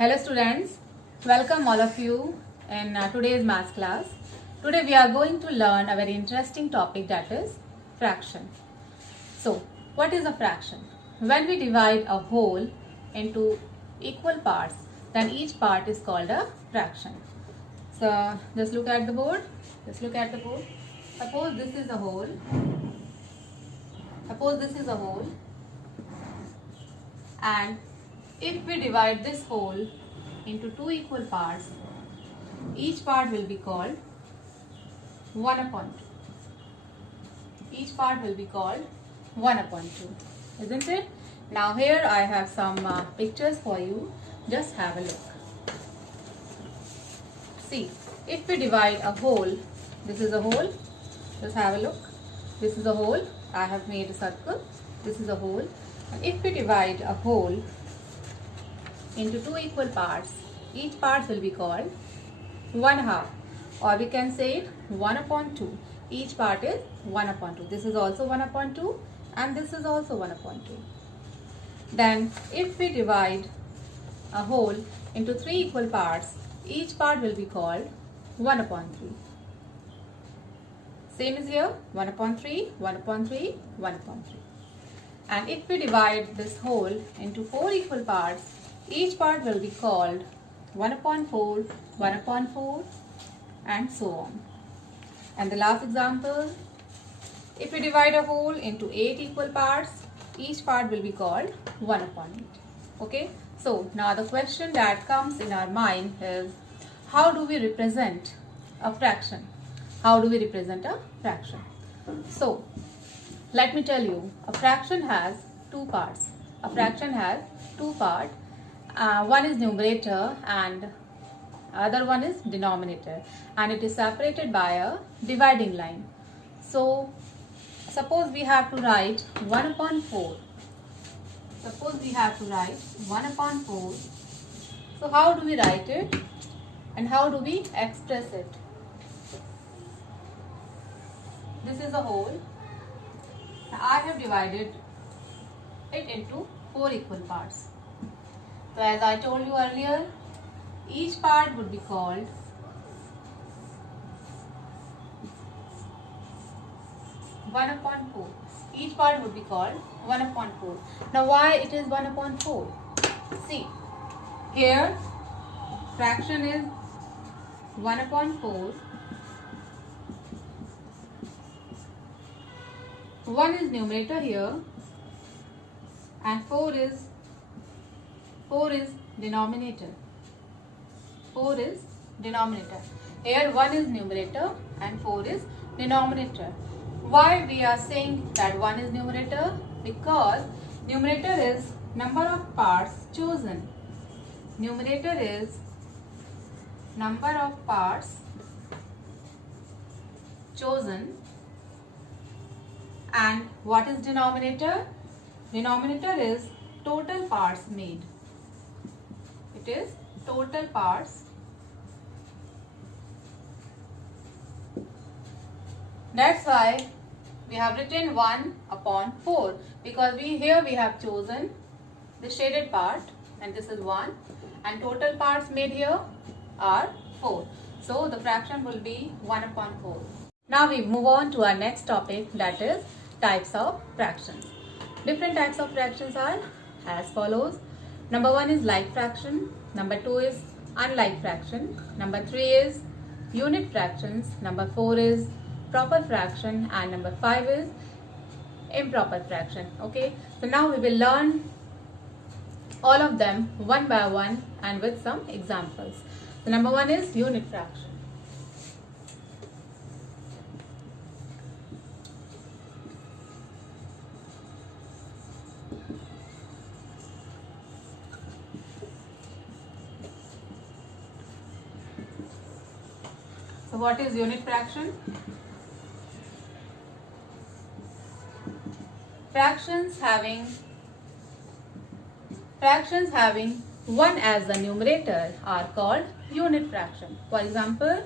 Hello students, welcome all of you in today's maths class. Today we are going to learn a very interesting topic, that is fraction. So what is a fraction? When we divide a whole into equal parts, then each part is called a fraction. So just look at the board. Suppose this is a whole. And if we divide this whole into two equal parts, each part will be called 1 upon 2. Each part will be called 1 upon 2, isn't it? Now here I have some pictures for you. Just have a look. See, if we divide a whole, this is a whole. Just have a look. This is a whole. I have made a circle. This is a whole. And if we divide a whole into two equal parts, each part will be called 1 half, or we can say it 1 upon 2. Each part is 1 upon 2. This is also 1 upon 2 and this is also 1 upon 2. Then if we divide a whole into three equal parts, each part will be called 1 upon 3. Same is here, 1 upon 3, 1 upon 3, 1 upon 3. And if we divide this whole into four equal parts, each part will be called 1 upon 4, 1 upon 4, and so on. And the last example, if we divide a whole into 8 equal parts, each part will be called 1 upon 8. Okay, so now the question that comes in our mind is, how do we represent a fraction? How do we represent a fraction? So, let me tell you, a fraction has two parts. One is numerator and other one is denominator, and it is separated by a dividing line. So suppose we have to write 1 upon 4. So how do we write it and how do we express it? This is a whole. I have divided it into four equal parts. So as I told you earlier, each part would be called 1 upon 4. Each part would be called 1 upon 4. Now why it is 1 upon 4? See, here fraction is 1 upon 4. 1 is numerator here and 4 is denominator. Here 1 is numerator and 4 is denominator. Why we are saying that 1 is numerator? Because numerator is number of parts chosen. Numerator is number of parts chosen. And what is denominator? Denominator is total parts made. It is total parts. That's why we have written 1 upon 4, because here we have chosen the shaded part and this is 1, and total parts made here are 4. So the fraction will be 1 upon 4. Now we move on to our next topic, that is types of fractions. Different types of fractions are as follows. Number 1 is like fraction. Number 2 is unlike fraction. Number 3 is unit fractions. Number 4 is proper fraction, and number 5 is improper fraction. Okay, so now we will learn all of them one by one and with some examples. So number 1 is unit fraction. So what is unit fraction? Fractions having 1 as the numerator are called unit fraction. For example,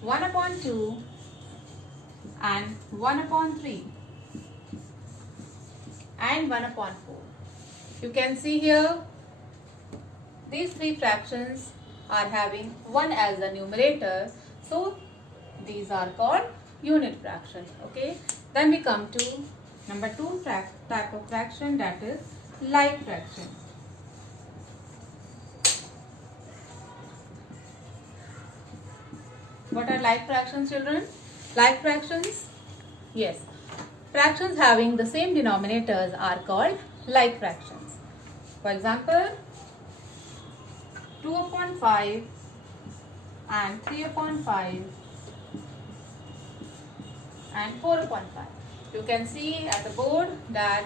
1 upon 2 and 1 upon 3 and 1 upon 4. You can see here these three fractions are having 1 as the numerator, so these are called unit fraction. Okay, then we come to number 2 type of fraction, that is like fraction. What are like fractions, children? Like fractions, yes, fractions having the same denominators are called like fractions. For example, 2 upon 5 and 3 upon 5 and 4 upon 5. You can see at the board that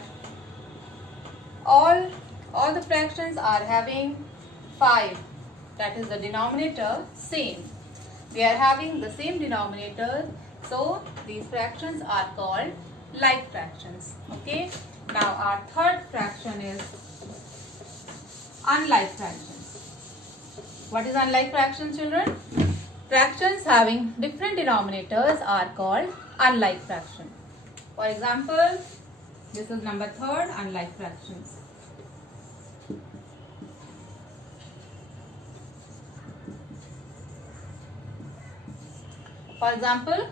all the fractions are having 5, that is the denominator same. They are having the same denominator, so these fractions are called like fractions. Okay, now our third fraction is unlike fractions. What is unlike fractions, children? Fractions having different denominators are called unlike fraction. For example, this is number 3rd unlike fractions. For example,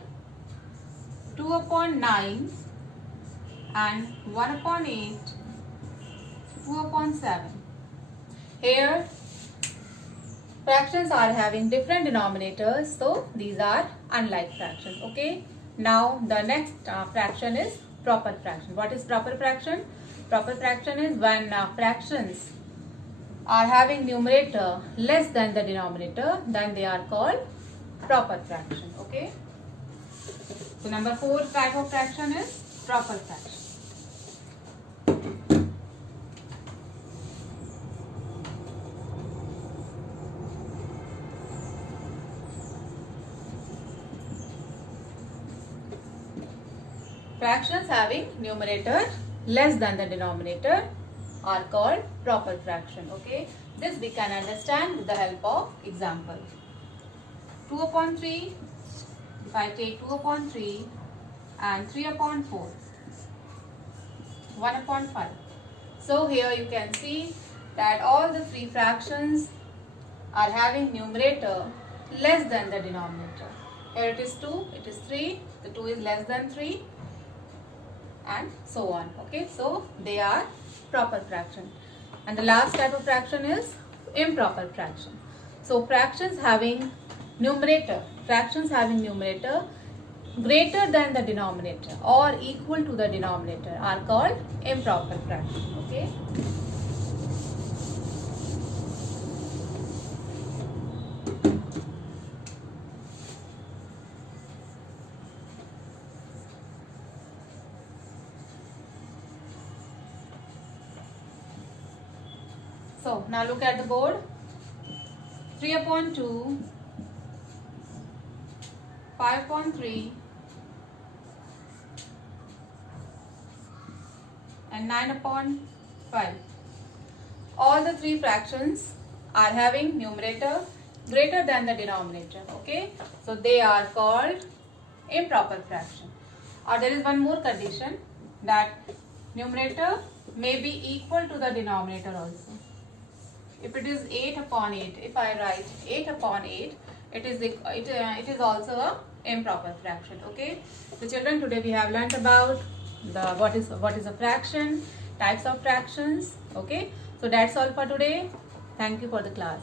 2 upon 9 and 1 upon 8, 2 upon 7. Here, fractions are having different denominators, so these are unlike fractions. Okay. Now, the next fraction is proper fraction. What is proper fraction? Proper fraction is when fractions are having numerator less than the denominator, then they are called proper fraction. Okay. So number 4 type of fraction is proper fraction. Fractions having numerator less than the denominator are called proper fraction. Okay. This we can understand with the help of example. 2 upon 3, if I take 2 upon 3 and 3 upon 4, 1 upon 5. So here you can see that all the three fractions are having numerator less than the denominator. Here it is 2, it is 3, the 2 is less than 3 and so on. Okay, so they are proper fraction. And the last type of fraction is improper fraction. So fractions having numerator greater than the denominator or equal to the denominator are called improper fraction. Okay. So now look at the board. 3 upon 2, 5 upon 3 and 9 upon 5. All the three fractions are having numerator greater than the denominator. Okay, so they are called improper fraction. Or there is one more condition, that numerator may be equal to the denominator also. If it is 8 upon 8, if I write 8 upon 8, it is also a improper fraction. Okay, so children, today we have learnt about what is a fraction, types of fractions. Okay, so that's all for today. Thank you for the class.